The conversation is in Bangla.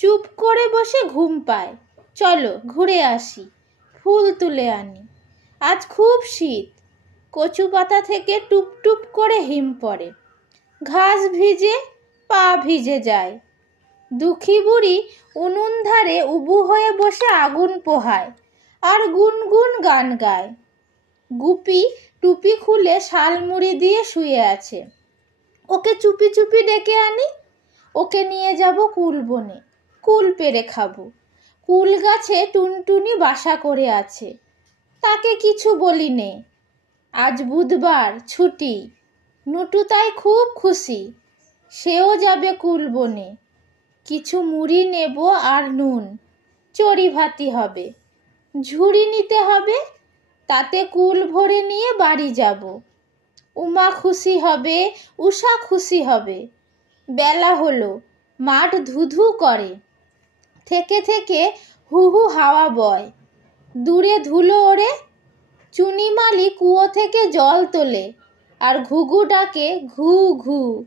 চুপ করে বসে ঘুম পায়। চলো ঘুরে আসি, ফুল তুলে আনি। আজ খুব শীত, কচু পাতা থেকে টুপ টুপ করে হিম পড়ে। ঘাস ভিজে, পা ভিজে যায়। দুঃখী বুড়ি উনুন ধারে উবু হয়ে বসে আগুন পোহায় আর গুনগুন গান গায়। গুপি টুপি খুলে শালমুড়ি দিয়ে শুয়ে আছে। ওকে চুপি চুপি ডেকে আনি। ওকে নিয়ে যাব কুল বনে, কুল পেড়ে খাবো। কুল গাছে টুনটুনি বাসা করে আছে, তাকে কিছু বলি নে। আজ বুধবার, ছুটি। নুটু তাই খুব খুশি, সেও যাবে কুল বনে। কিছু মুড়ি নেব আর নুন, চড়ি ভাতি হবে। ঝুড়ি নিতে হবে, তাতে কুল ভরে নিয়ে বাড়ি যাব। উমা খুশি হবে, উষা খুশি হবে। বেলা হলো, মাঠ ধুধু করে। থেকে থেকে হু হু হাওয়া বয়। দূরে ধুলো ওড়ে। চুনিমালি কুয়ো থেকে জল তোলে আর ঘুঘু ডাকে ঘু ঘু।